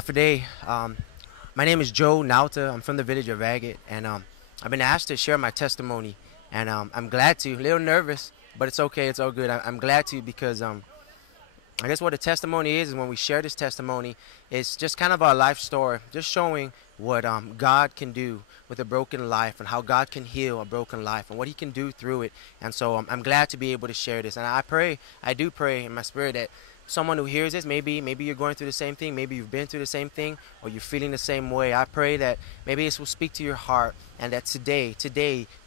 Today. My name is Joe Nauta. I'm from the village of Agate, and I've been asked to share my testimony, and I'm glad to. A little nervous, but it's okay. It's all good. I'm glad to because I guess what a testimony is when we share this testimony, it's just kind of our life story, just showing what God can do with a broken life and how God can heal a broken life and what He can do through it. And so I'm glad to be able to share this. And I do pray in my spirit that someone who hears this, maybe you're going through the same thing, maybe you've been through the same thing, or you're feeling the same way. I pray that maybe this will speak to your heart, and that today,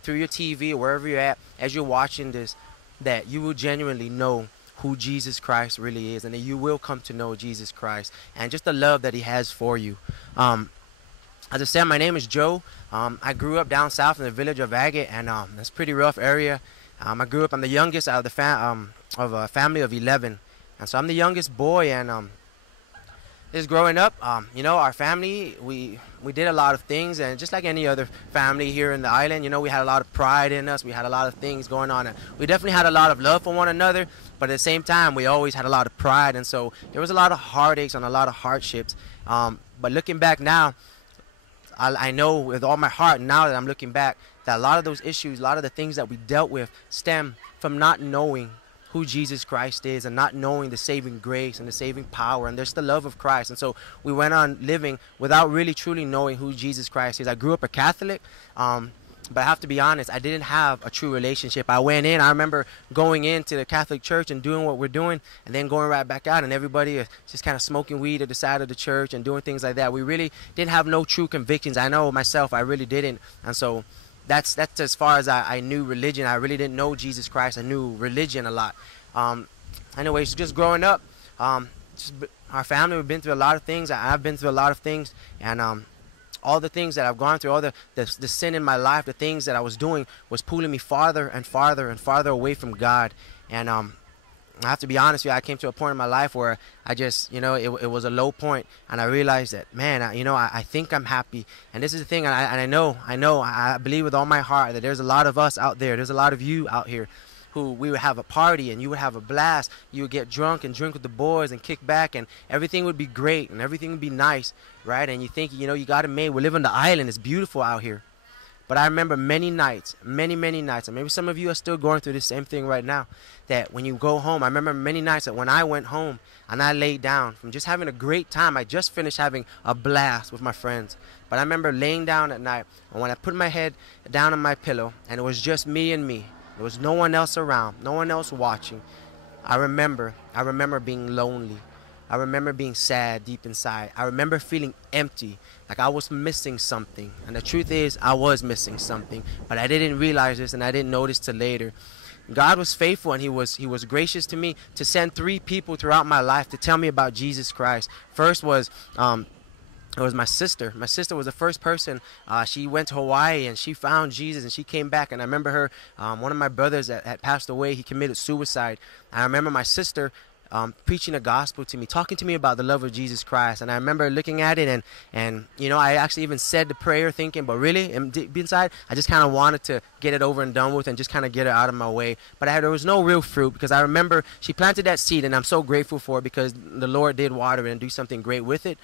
through your TV or wherever you're at, as you're watching this, that you will genuinely know who Jesus Christ really is, and that you will come to know Jesus Christ and just the love that He has for you. As I said, my name is Joe. I grew up down south in the village of Agate, and it's a pretty rough area. I'm the youngest out of a family of 11. And so I'm the youngest boy, and just growing up, our family, we did a lot of things, and just like any other family here in the island, we had a lot of pride in us. We had a lot of things going on, and we definitely had a lot of love for one another, but at the same time, we always had a lot of pride, and so there was a lot of heartaches and a lot of hardships. But looking back now, I know with all my heart, now that I'm looking back, that a lot of those issues, a lot of the things that we dealt with stem from not knowing who Jesus Christ is, and not knowing the saving grace and the saving power, and there's the love of Christ. And so we went on living without really truly knowing who Jesus Christ is. I grew up a Catholic, but I have to be honest, I didn't have a true relationship. I remember going into the Catholic church and doing what we're doing, and then going right back out, and everybody is just kind of smoking weed at the side of the church and doing things like that. We really didn't have no true convictions. I know myself, I really didn't. And so that's as far as I knew religion. I really didn't know Jesus Christ. I knew religion a lot. Anyways, just growing up, our family, we've been through a lot of things. I've been through a lot of things, and all the things that I've gone through, all the sin in my life, the things that I was doing was pulling me farther and farther and farther away from God. And I have to be honest with you, I came to a point in my life where I just, it was a low point, and I realized that, man, I think I'm happy. And this is the thing, and I believe with all my heart that there's a lot of us out there, there's a lot of you out here who we would have a party and you would have a blast. You would get drunk and drink with the boys and kick back, and everything would be great and everything would be nice, right? And you think, you got it made. We live on the island. It's beautiful out here. But I remember many nights, many nights, and maybe some of you are still going through the same thing right now, that when you go home, I remember many nights that when I went home and I laid down from just having a great time, I just finished having a blast with my friends. But I remember laying down at night, and when I put my head down on my pillow, and it was just me and me, there was no one else around, no one else watching, I remember being lonely. I remember being sad deep inside. I remember feeling empty, like I was missing something. And the truth is, I was missing something, but I didn't realize this, and I didn't notice till later. God was faithful, and He was gracious to me to send 3 people throughout my life to tell me about Jesus Christ. First was it was my sister. My sister was the first person. She went to Hawaii and she found Jesus, and she came back. And I remember her, one of my brothers that had passed away, he committed suicide. I remember my sister preaching the gospel to me, talking to me about the love of Jesus Christ. And I remember looking at it, and I actually even said the prayer thinking, but really deep inside, I just kind of wanted to get it over and done with and just kind of get it out of my way. But there was no real fruit, because I remember she planted that seed, and I'm so grateful for it because the Lord did water it and do something great with it.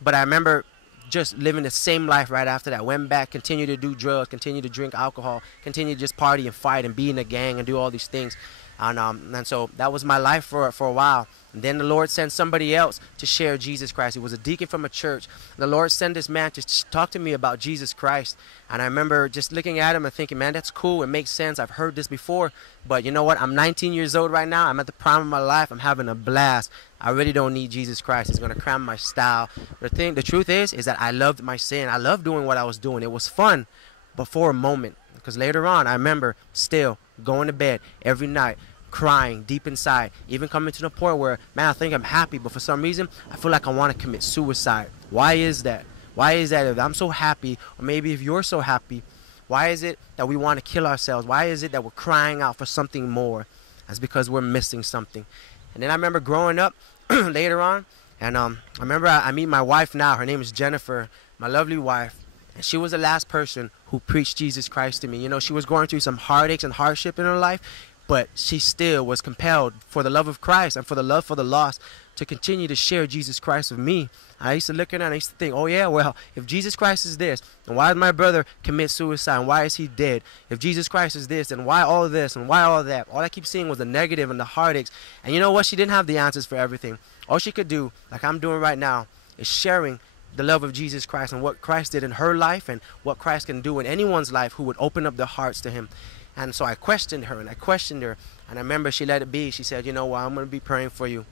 But I remember just living the same life right after that. Went back, continued to do drugs, continued to drink alcohol, continued to just party and fight and be in a gang and do all these things. And so that was my life for a while. And then the Lord sent somebody else to share Jesus Christ. He was a deacon from a church. The Lord sent this man to talk to me about Jesus Christ. And I remember just looking at him and thinking, man, that's cool. It makes sense. I've heard this before. But you know what? I'm 19 years old right now. I'm at the prime of my life. I'm having a blast. I really don't need Jesus Christ. He's going to cram my style. The truth is that I loved my sin. I loved doing what I was doing. It was fun, but for a moment. Because later on, I remember still going to bed every night, crying deep inside, even coming to the point where, man, I think I'm happy, but for some reason, I feel like I want to commit suicide. Why is that? Why is that? If I'm so happy, or maybe if you're so happy, why is it that we want to kill ourselves? Why is it that we're crying out for something more? That's because we're missing something. And then I remember growing up later on, and I remember I meet my wife now. Her name is Jennifer, my lovely wife. And she was the last person who preached Jesus Christ to me. She was going through some heartaches and hardship in her life. but she still was compelled for the love of Christ and for the love for the lost to continue to share Jesus Christ with me. I used to look at it and I used to think, oh yeah, well, if Jesus Christ is this, then why did my brother commit suicide and why is he dead? If Jesus Christ is this, then why all this and why all that? All I keep seeing was the negative and the heartaches. And you know what? She didn't have the answers for everything. All she could do, like I'm doing right now, is sharing the love of Jesus Christ and what Christ did in her life and what Christ can do in anyone's life who would open up their hearts to him. And so I questioned her and I questioned her, and I remember she let it be. She said, you know what, I'm going to be praying for you.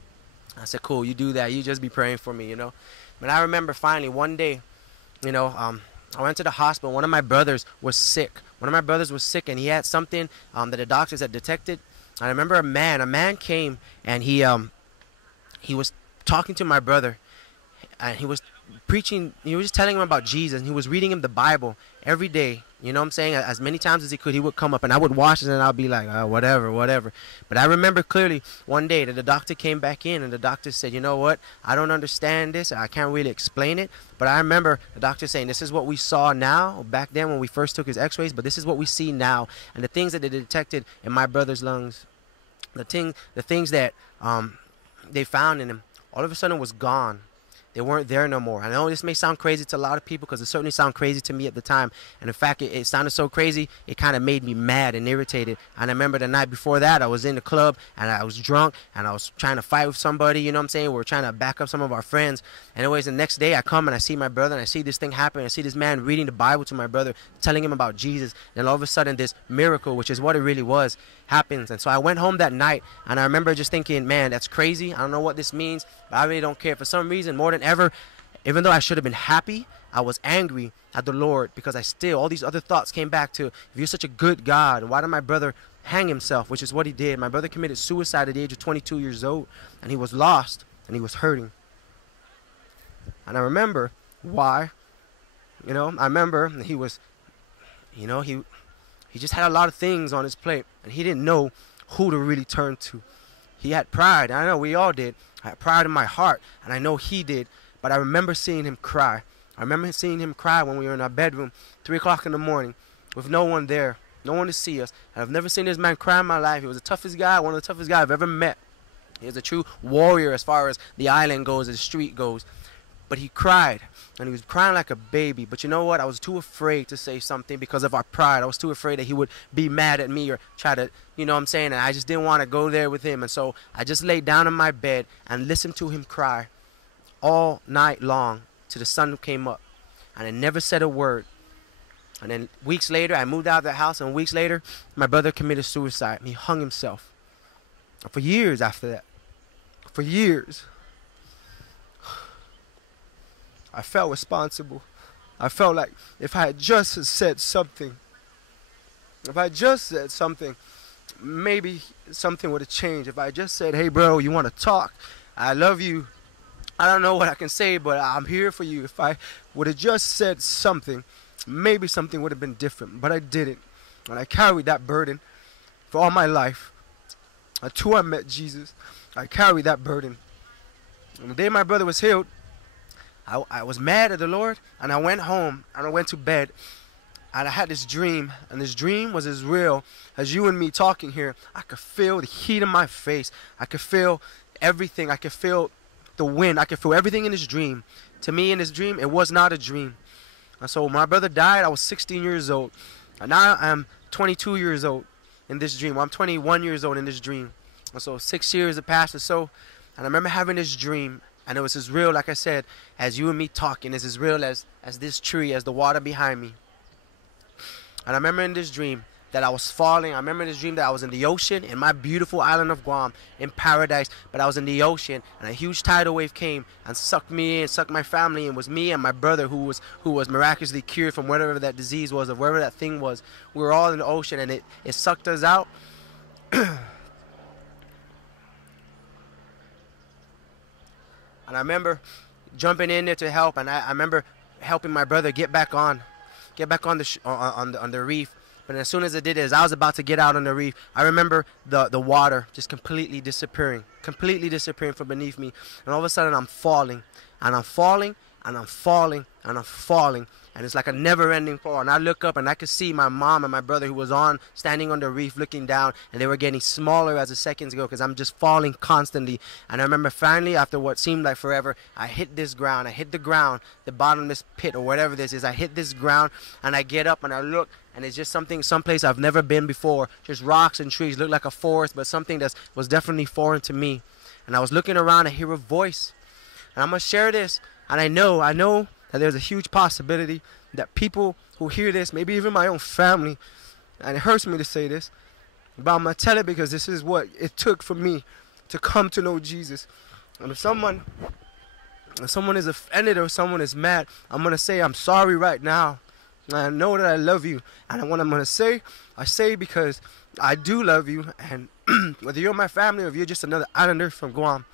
I said, cool, you do that. You just be praying for me, you know. But I remember finally one day, you know, I went to the hospital. One of my brothers was sick. One of my brothers was sick, and he had something that the doctors had detected. And I remember a man came, and he was talking to my brother, and he was preaching. He was just telling him about Jesus, and he was reading him the Bible every day. You know what I'm saying? As many times as he could, he would come up, and I would watch it, and I'd be like, whatever, whatever. But I remember clearly one day that the doctor came back in, and the doctor said, you know what? I don't understand this. I can't really explain it. But I remember the doctor saying, this is what we saw now, back then when we first took his x-rays, but this is what we see now. And the things that they detected in my brother's lungs, the things that they found in him, all of a sudden was gone. They weren't there no more. I know this may sound crazy to a lot of people because it certainly sounded crazy to me at the time. And in fact, it sounded so crazy, it kind of made me mad and irritated. And I remember the night before that, I was in the club and I was drunk and I was trying to fight with somebody, you know what I'm saying? We were trying to back up some of our friends. Anyways, the next day I come and I see my brother and I see this thing happen. I see this man reading the Bible to my brother, telling him about Jesus. And all of a sudden this miracle, which is what it really was, happens. And so I went home that night and I remember just thinking, man, that's crazy. I don't know what this means, but I really don't care. For some reason, more than ever, even though I should have been happy, I was angry at the Lord because all these other thoughts came back to, if you're such a good God, why did my brother hang himself, which is what he did. My brother committed suicide at the age of 22 years old, and he was lost, and he was hurting. And I remember why. You know, I remember he was, you know, he just had a lot of things on his plate, and he didn't know who to really turn to. He had pride. I know we all did. I had pride in my heart, and I know he did. But I remember seeing him cry. I remember seeing him cry when we were in our bedroom, 3 o'clock in the morning, with no one there, no one to see us. And I've never seen this man cry in my life. He was the toughest guy, one of the toughest guys I've ever met. He was a true warrior as far as the island goes, the street goes. But he cried, and he was crying like a baby. But you know what? I was too afraid to say something because of our pride. I was too afraid that he would be mad at me or try to, you know what I'm saying? And I just didn't want to go there with him. And so I just laid down in my bed and listened to him cry all night long till the sun came up. And I never said a word. And then weeks later, I moved out of the house, and weeks later, my brother committed suicide. He hung himself. And for years after that, for years, I felt responsible. I felt like if I had just said something, maybe something would have changed. If I just said, hey bro, you want to talk? I love you. I don't know what I can say, but I'm here for you. If I would have just said something, maybe something would have been different. But I didn't. And I carried that burden for all my life. Until I met Jesus, I carried that burden. And the day my brother was healed, I was mad at the Lord, and I went home, and I went to bed, and I had this dream, and this dream was as real as you and me talking here. I could feel the heat in my face. I could feel everything. I could feel the wind. I could feel everything in this dream. To me, in this dream, it was not a dream. And so my brother died. I was 16 years old, and now I'm 22 years old in this dream. Well, I'm 21 years old in this dream. And so 6 years have passed or so, and I remember having this dream. And it was as real, like I said, as you and me talking. It's as real as this tree, as the water behind me. And I remember in this dream that I was falling. I remember in this dream that I was in the ocean, in my beautiful island of Guam, in paradise. But I was in the ocean, and a huge tidal wave came and sucked me in, sucked my family in. It was me and my brother who was miraculously cured from whatever that disease was or whatever that thing was. We were all in the ocean, and it sucked us out. And I remember jumping in there to help, and I remember helping my brother get back on the reef. But as soon as I did it, as I was about to get out on the reef, I remember the water just completely disappearing from beneath me. And all of a sudden, I'm falling, and I'm falling, and I'm falling, and I'm falling. and it's like a never-ending fall. And I look up and I could see my mom and my brother who was standing on the reef looking down, and they were getting smaller as the seconds go because I'm just falling constantly. And I remember finally, after what seemed like forever, I hit this ground. I hit the ground, the bottomless pit or whatever this is. I hit this ground, and I get up and I look, and it's just someplace I've never been before. Just rocks and trees, look like a forest, but something that was definitely foreign to me. And I was looking around, I hear a voice, and I'm gonna share this. And I know that there's a huge possibility that people who hear this, maybe even my own family, and it hurts me to say this, but I'm going to tell it because this is what it took for me to come to know Jesus. And if someone is offended or someone is mad, I'm going to say I'm sorry right now. And I know that I love you. And what I'm going to say, I say because I do love you. And whether you're my family or if you're just another islander from Guam,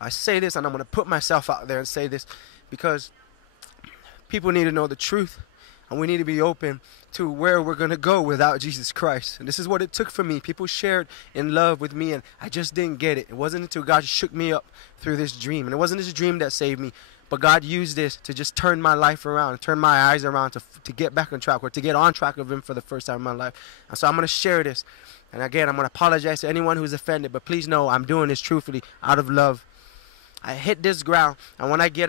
I say this, and I'm going to put myself out there and say this because people need to know the truth, and we need to be open to where we're going to go without Jesus Christ. And this is what it took for me. People shared in love with me, and I just didn't get it. It wasn't until God shook me up through this dream. And it wasn't this dream that saved me, but God used this to just turn my life around, turn my eyes around to get back on track, or to get on track of Him for the first time in my life. And so I'm going to share this. And again, I'm going to apologize to anyone who's offended, but please know I'm doing this truthfully out of love. I hit this ground, and when I get up,